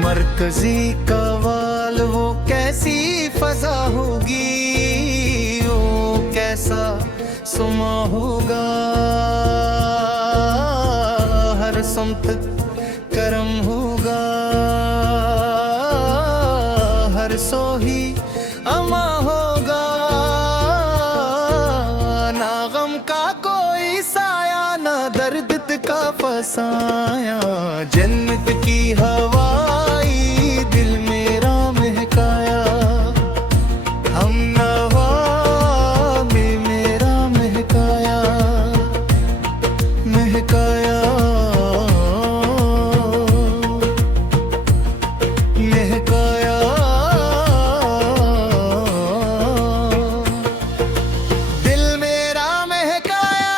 मरकजी कवाल वो कैसी फजा होगी, वो कैसा सुमा होगा। हर समत करम होगा, हर सोही अमा होगा। ना गम का कोई साया, ना दर्द का फसाया। जन्नत की हवाई दिल मेरा महकाया, हम नवा में मेरा महकाया महकाया महकाया। दिल मेरा महकाया,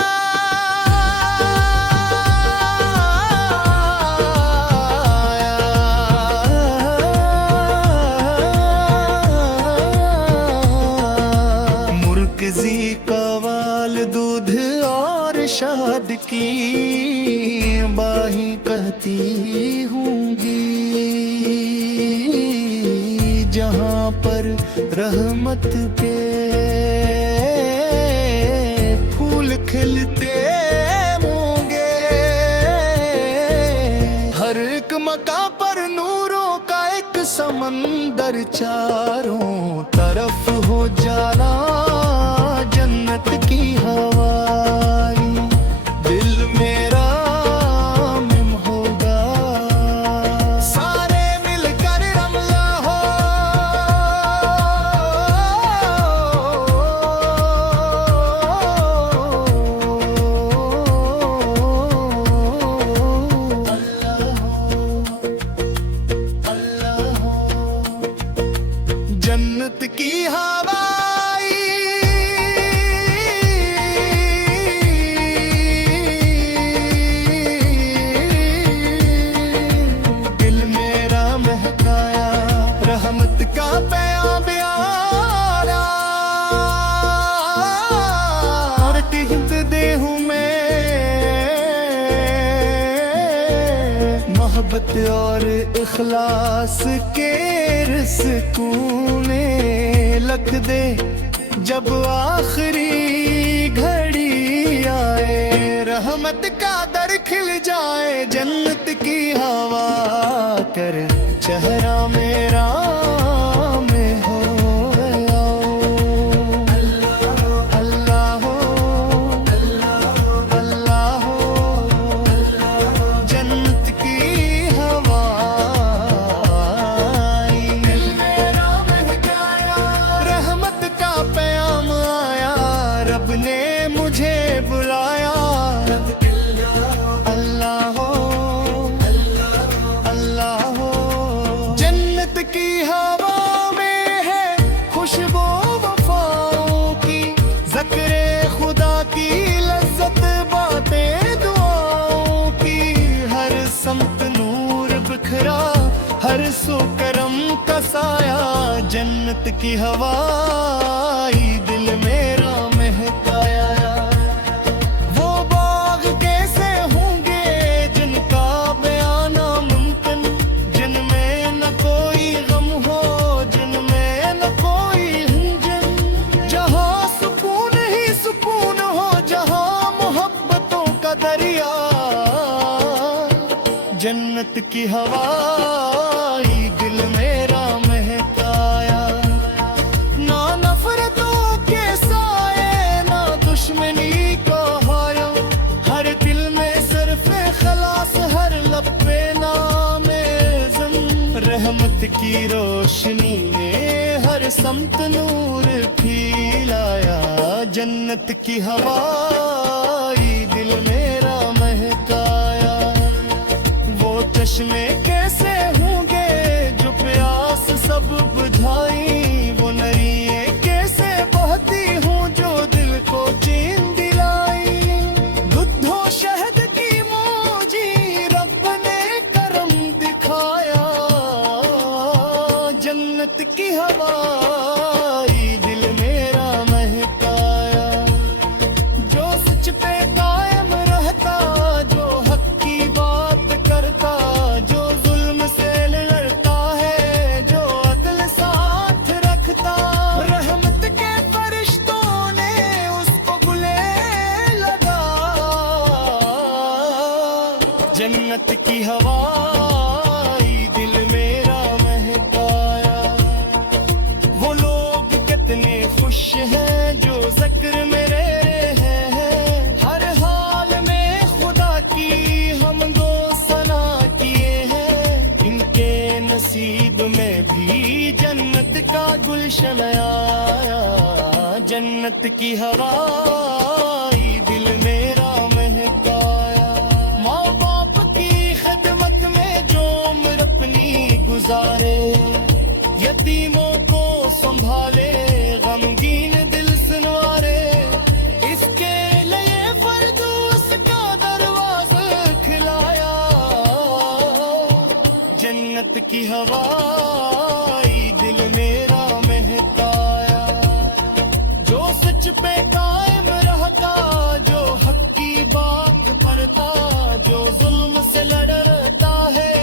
मुर्कजी कवाल दूध और शाद की बाहें कहती होंगी। जहाँ पर रहमत के फूल खिलते होंगे, हर एक मकाम पर नूरों का एक समंदर चारों तरफ हो जाना। जन्नत की हवाई दिल मेरा मिम होगा, सारे मिलकर रमला हो। अल्लाह हो जन्नत की हवाई दिल मेरा महकाया। रहमत का पैगाम आया, और टिहत देहूं मैं मोहब्बत और इखलास के सुकूने लख दे। जब आखिरी घड़ी आए, रहमत का दर खिल जाए। जन्नत की हवा कर चेहरा मेरा में हो अल्लाह हो अल्लाह हो। जन्नत की हवा दिल मेरा महकाया, रहमत का पैगाम आया। रब ने मुझे बुलाया, अल्लाह हो अल्लाह हो। जन्नत की हवा में है खुशबू वफाओं की, ज़िक्र खुदा की लज्जत बातें दुआओं की। हर समत नूर बिखरा, हर सो करम का साया। जन्नत की हवाई दिल मेरा महकाया। वो बाग कैसे होंगे जिनका बयान नामुमकिन, जिनमें न कोई गम हो, जिनमें न कोई हिंजन। जहाँ सुकून ही सुकून हो, जहाँ मोहब्बतों का दरिया। जन्नत की हवाई दिल मेरा महकाया। ना नफरतों के साए, ना दुश्मनी का हाया। हर दिल में सिर्फ खलास, हर लब पे नामे ज़म। रहमत की रोशनी ने हर समत नूर फैलाया। जन्नत की हवाई दिल मेरा महकाया। वो चश्मे कैसे होंगे जो प्यास सब बुझाई। वो नरियां कैसे बहती हूँ जो दिल को चैन दिलाई। दूधो शहद की मौजी रब ने करम दिखाया। जन्नत की हवाई दिल मेरा महकाया। जो सच पे कायम रहता, जो हक की बात करता, जो जुल्म से लड़ता, की हवाई दिल मेरा महकाया। वो लोग कितने खुश हैं जो जिक्र में रह रहे हैं, हर हाल में खुदा की हमदो सना किए हैं। इनके नसीब में भी जन्नत का गुलशन आया। जन्नत की हवाई दिल मेरा महकाया। माँ बाप की खिदमत में जो उम्र अपनी गुजारे, यतीमों को संभाले, गमगीन दिल सुनवारे, इसके लिए फरदौस का दरवाजा खिलाया। जन्नत की हवाई दिल मेरा महकाया। जो सच पे कायम रहता, जो हक की बात करता, जो जुल्म से लड़ता है,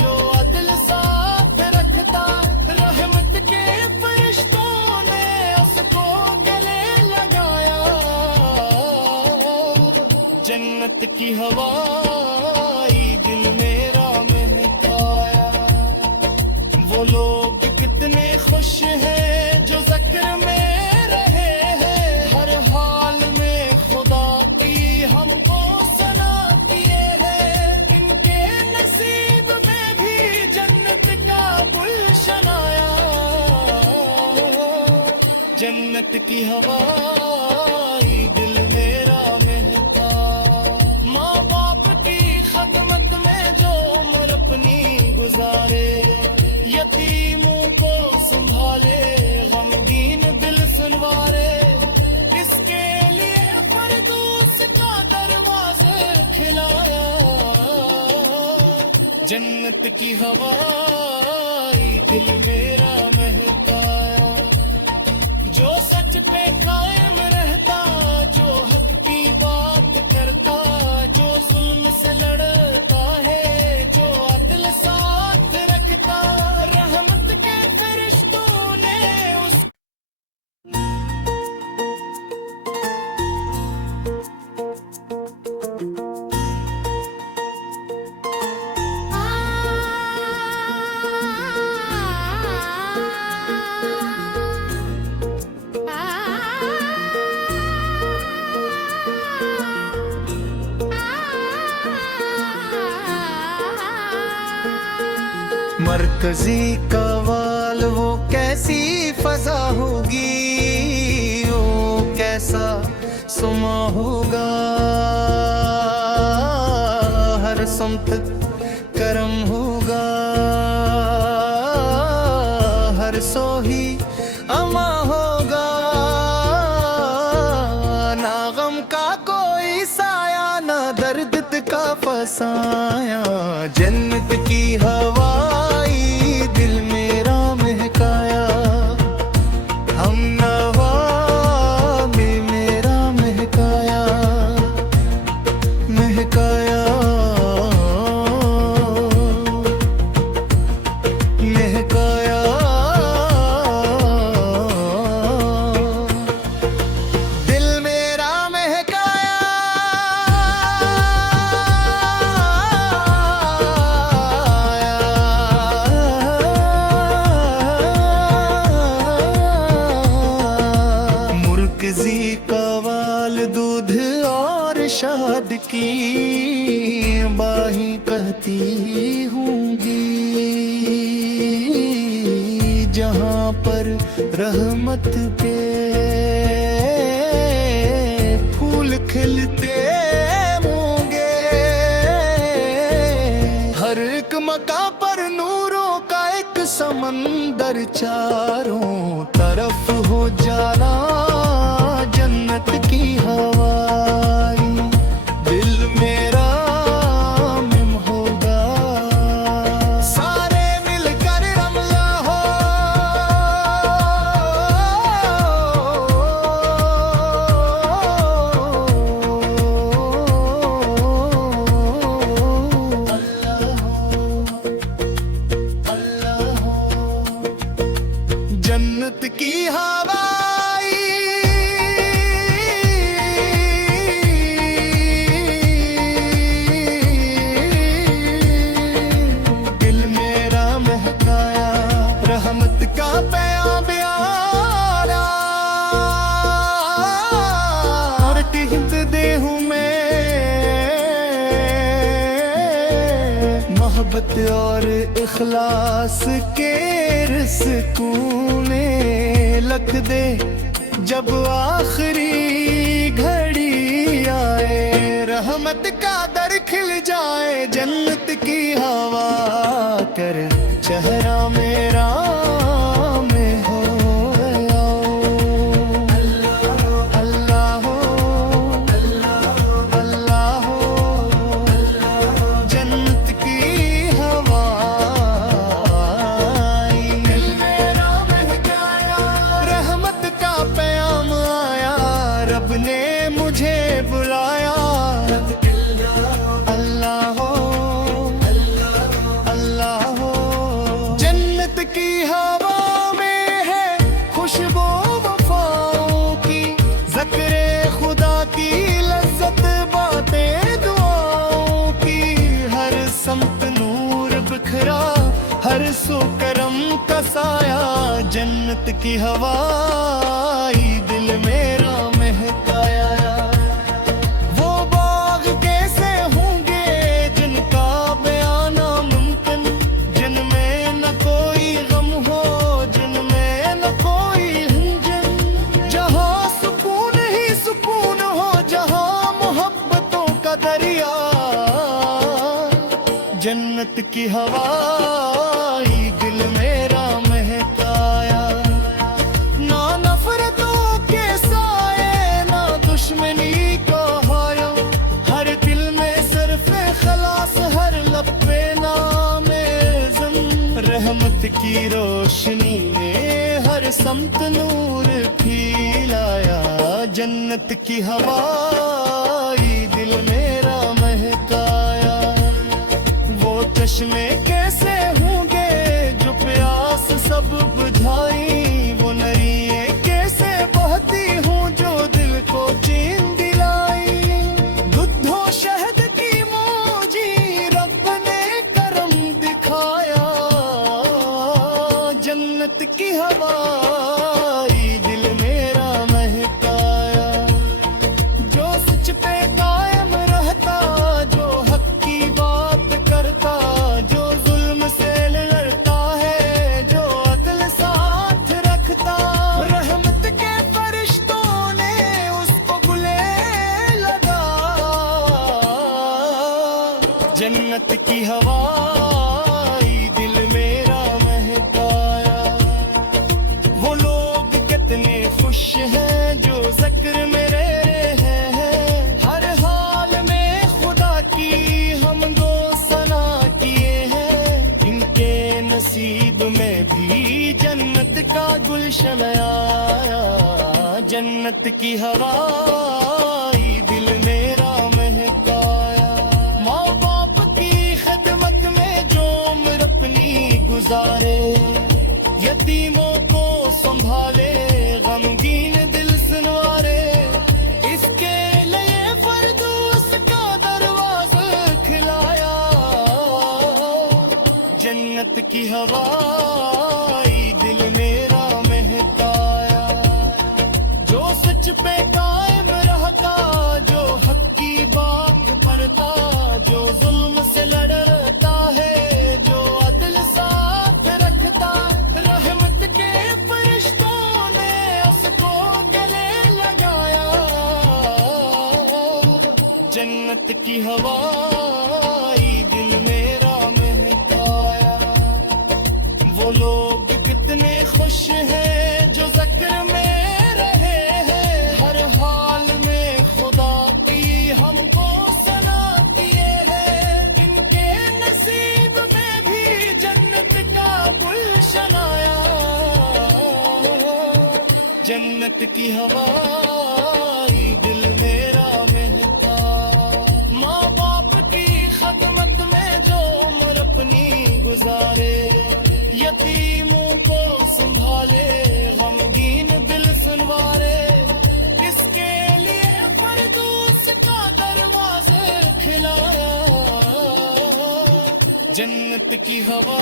जो अदल साथ रखता, रहमत के फरिश्तों ने उसको गले लगाया। जन्नत की हवाई दिल मेरा महकाया। वो लोग कितने खुश हैं जो जिक्र में रहे हैं, हर हाल में खुदा की हमको सना किए हैं। इनके नसीब में भी जन्नत का गुलशन आया। जन्नत की हवाई दिल मेरा महका। माँ बाप की खदमत में जो उम्र अपनी गुजारे, यतीमों को संभाले, गमगीन दिल सुनवारे, इसके लिए फरदौस का दरवाजा खिलाया। जन्नत की हवाई दिल मेरा महकाया। जो सच पे कायम रहता, जो हक की बात करता, जो जुल्म से लड़ता है, जो अदल साथ रखता, रहमत के फरिश्तों ने उस मरकजी कवाल वो कैसी फजा होगी, वो कैसा सुमा होगा। हर समत करम होगा, हर सोही अमा होगा। ना गम का कोई साया, ना दर्द का फसाया। जन्नत की हवाई दिल मेरा महकाया। हम नवा में मेरा महकाया, महकाया, महकाया। दिल मेरा मुर्कजी कवाल दूध और शहद की बाही कहती होंगी। जहाँ पर रहमत के फूल खिलते होंगे, हर एक मकाम पर नूरों का एक समंदर चारों तरफ हो जाना। जन्नत की हवाई दिल मेरा मिम होगा। सारे मिलकर रमला हो, जन्नत की हवाई मोहब्बत और इखलास के रिस्कूने लख दे जब आखिरी घड़ी आए, रहमत का दर खिल जाए, जन्नत की हवा कर चेहरा मेरा में हो अल्लाह हो, अल्लाह हो, जन्नत की हवा आई, दिल मेरा महकाया, रहमत का पैगाम आया, रब ने मुझे बुलाया, अल्लाह हो, अल्लाह हो, जन्नत की हवा में है खुशबू वफाओं की, ज़िक्रे खुदा की लज्जत बातें दुआओं की, हर समत नूर बिखरा, हर सू करम का साया, जन्नत की हवा आई, दिल मेरा महकाया, वो बाग कैसे होंगे जिनका बयान नामुमकिन, जिनमें न कोई गम हो, जिनमें न कोई हिंजन, जहाँ सुकून ही सुकून हो, जहाँ मोहब्बतों का दरिया, जन्नत की हवा आई, दिल मेरा महकाया, ना नफरतों के साए, ना दुश्मनी का हाया, हर दिल में सिर्फ खलास, हर लब पे नामे ज़म, रहमत की रोशनी ने हर समत नूर खिलाया, जन्नत की हवा आई, दिल मेरा महकाया, वो चश्मे कैसे होंगे जो प्यास सब बुझाई, वो नरियाँ कैसे बहती हूँ जो दिल को चैन दिलाई, दूधो शहद की मौजी रब ने करम दिखाया, जन्नत की हवा आई, दिल मेरा महकाया, जो सच पे कायम रहता, जो हक की बात करता, जो जुल्म से लड़ता है, जो अदल साथ रखता, रहमत के फरिश्तों ने उसको गले लगा, जन्नत की हवा आई, दिल मेरा महकाया, वो लोग कितने खुश हैं जो जिक्र में रहे हैं, हर हाल में खुदा की हमदो सना किए हैं, इनके नसीब में भी जन्नत का गुलशन आया, जन्नत की हवा आई, दिल मेरा महकाया, माँ बाप की खिदमत में जो उम्र अपनी गुजारे, यतीमों को संभाले, गमगीन दिल सुनवारे, इसके लिए फरदौस का दरवाजा खिलाया, जन्नत की हवा आई, दिल मेरा महकाया, जो सच पे कायम रहता, जो हक की बात करता, जो जुल्म से लड़ता है, जो अदल साथ रखता, रहमत के फरिश्तों ने उसको गले लगाया, जन्नत की हवा आई, दिल मेरा महकाया, वो लोग कितने खुश हैं जो जिक्र में रहे हैं, हर हाल में खुदा की हमको सना किए हैं, इनके नसीब में भी जन्नत का गुलशन आया, जन्नत की हवा आई, दिल मेरा महकाया, माँ बाप की खदमत में जो उम्र अपनी गुजारे, यतीमों को संभाले, गमगीन दिल सुनवारे, इसके लिए फरदौस का दरवाजा खिलाया, जन्नत की हवा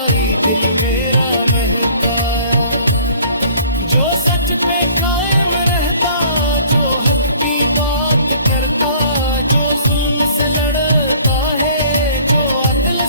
आई, दिल मेरा महकाया, जो सच पे कायम रहता, जो हक की बात करता, जो जुल्म से लड़ता है, जो अदल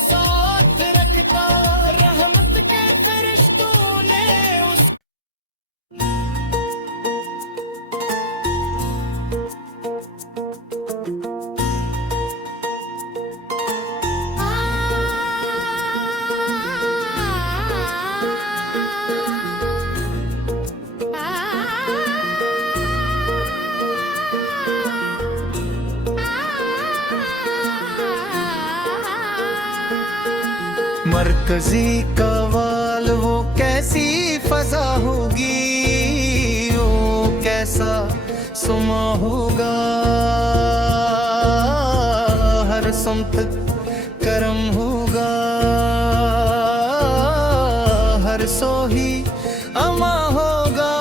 मरकजी कवाल वो कैसी फजा होगी, वो कैसा सुमा होगा। हर समत करम होगा, हर सोही अमा होगा।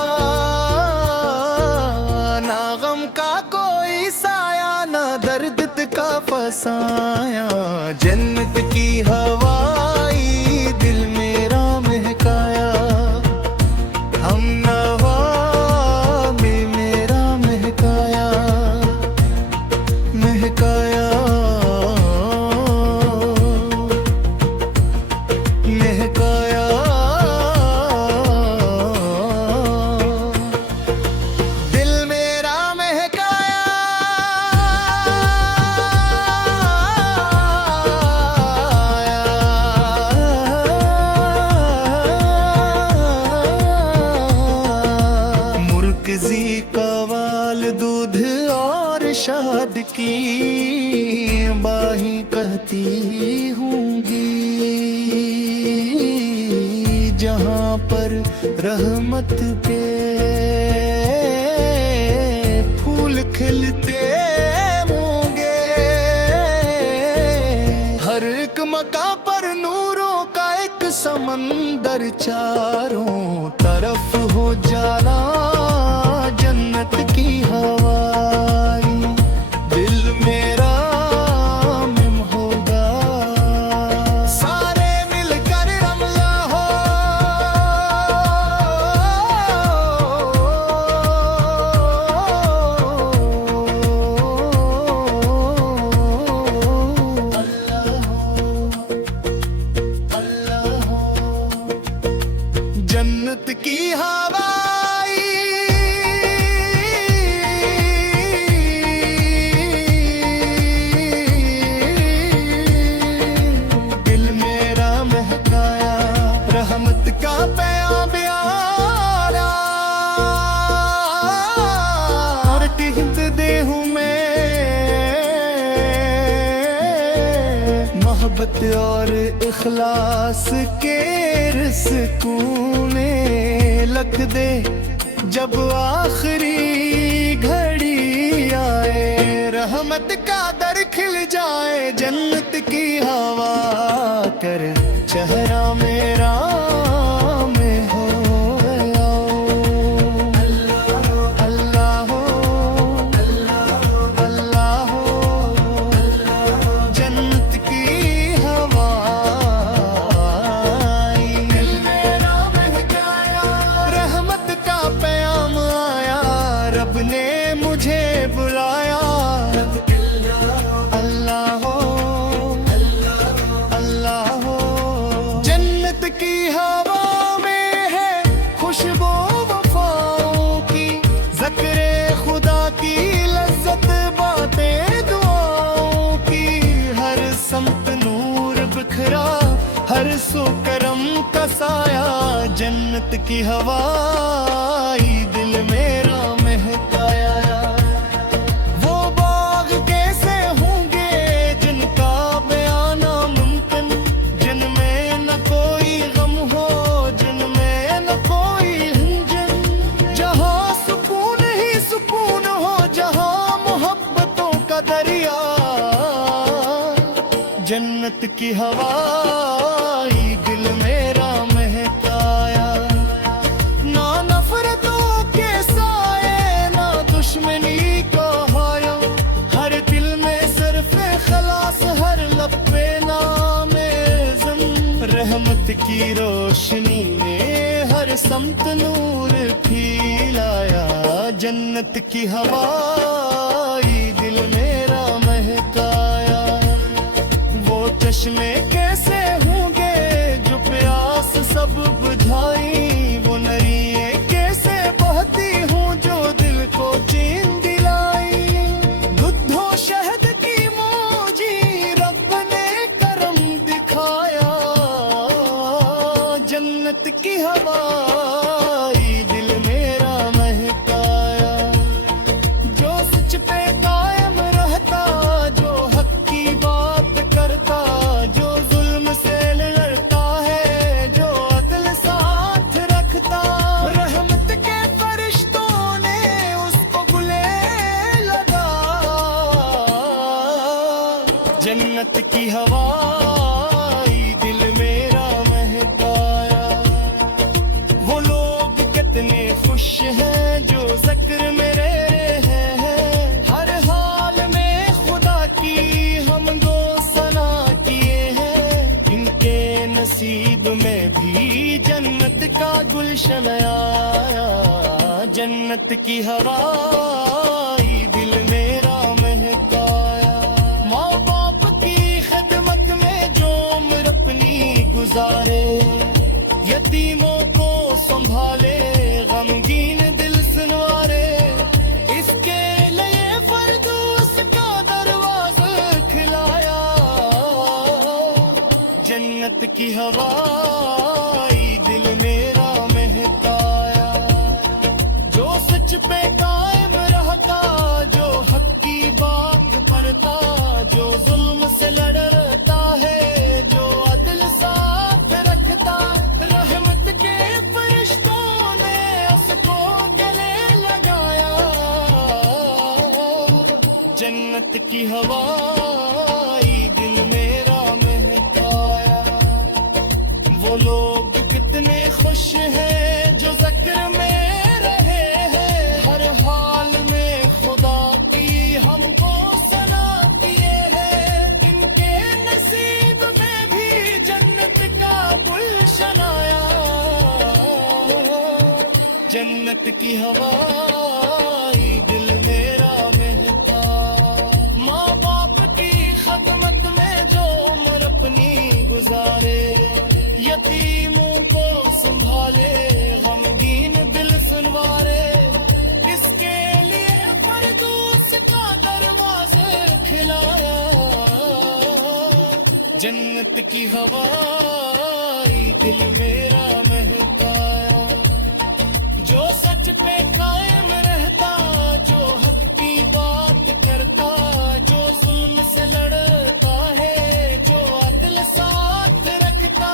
ना गम का कोई साया, ना दर्द का फसाया। जन्नत की हवाई दिल मेरा महकाया, हम नवा में मेरा महकाया, महकाया, महकाया। दिल मेरा महकाया, मुर्कजी कवाल दूध और शाद की बाही कहती होंगी। जहाँ पर रहमत के फूल खिलते होंगे, हर एक मकाम पर नूरों का एक समंदर चारों तरफ हो जाला। जन्नत की हवाई दिल मेरा मिम होगा, सारे मिलकर रमला हो। अल्लाह हो, जन्नत की हवाई दिल मेरा महकाया, रहमत का प्याम प्यारा। और टिहत दे हूँ मैं मोहब्बत और इखलास के रिस्कूने लख दे। जब आखिरी घड़ी आए, रहमत का दर खिल जाए। जन्नत की हवा कर चेहरा मेरा में हो अल्लाह हो, अल्लाह हो। जन्नत की हवा दिल मेरा महकाया, रहमत का प्याम आया। रब ने मुझे बुलाया, अल्लाह हो, अल्लाह हो। जन्नत की हवा में है खुशबू वफाओं की, ज़िक्रे खुदा की लज्जत बातें दुआओं की। हर समत नूर बिखरा, हर सो करम का साया। जन्नत की हवाई दिल मेरा महकाया। वो बाग कैसे होंगे जिनका बयान नामुमकिन, जिनमें न कोई गम हो, जिनमें न कोई हिंजन। जहाँ सुकून ही सुकून हो, जहाँ मोहब्बतों का दरिया। जन्नत की हवाई दिल मेरा महकाया। ना नफरतों के साए, ना दुश्मनी का हाया। हर दिल में सरफ़े खलास, हर लब पे नामे ज़म। रहमत की रोशनी ने हर समत नूर फैलाया। जन्नत की हवाई दिल मेरा महकाया। वो चश्मे कैसे होंगे जो प्यास सब बुझाई। वो नरिये कैसे बहती हूँ जो दिल को चैन दिलाई। दूधो शहद की मौजी रब ने करम दिखाया। जन्नत की हवाई दिल मेरा महकाया। जो सच पे कायम रहता, जो हक की बात करता, जो जन्नत की हवाई दिल मेरा महकाया। वो लोग कितने खुश हैं जो जिक्र में रह रहे हैं, हर हाल में खुदा की हम दो सना किए हैं। इनके नसीब में भी जन्नत का गुलशन आया। जन्नत की हवाई दिल मेरा महकाया। माँ बाप की खिदमत में जो उम्र अपनी गुजारे, यतीमों को संभाले, गमगीन दिल सुनवारे, इसके लिए फरदौस का दरवाजा खिलाया। जन्नत की हवाई दिल मेरा महकाया। जो सच पे कायम रहता, जो हक की बात करता, जो जुल्म से लड़ता है, जो अदल साथ रखता, रहमत के फरिश्तों ने उसको गले लगाया। जन्नत की हवाई दिल मेरा महकाया। वो लोग कितने खुश हैं जो जिक्र में रहे हैं, हर हाल में खुदा की हमको सना किए हैं। इनके नसीब में भी जन्नत का गुलशन आया। जन्नत की हवाई दिल मेरा महका। माँ बाप की खदमत में जो उम्र अपनी गुजारे, यतीमों को संभाले, गमगीन दिल सुनवारे, इसके लिए फरदौस का दरवाजा खिलाया। जन्नत की हवाई दिल मेरा महकाया। जो सच पे कायम रहता, जो हक की बात करता, जो जुल्म से लड़ता है, जो अदल साथ रखता,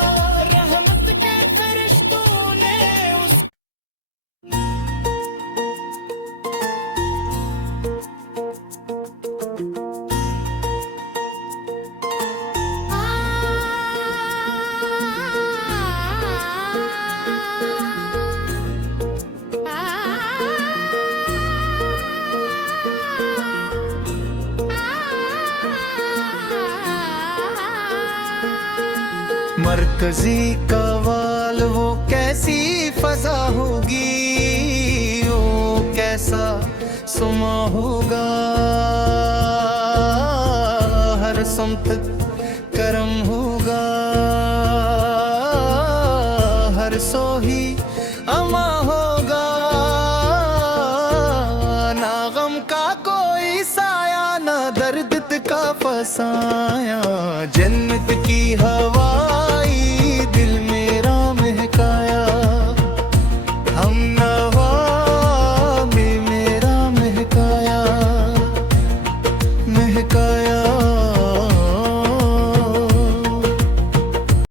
रहमत के फरिश्तों ने उस मरकजी कवाल वो कैसी फजा होगी, वो कैसा सुमा होगा। हर सुमत करम होगा, हर सोही अमा होगा। ना गम का कोई साया, ना दर्द का फसाया। जन्नत की हवाई दिल मेरा महकाया। हम नवा में मेरा महकाया, महकाया।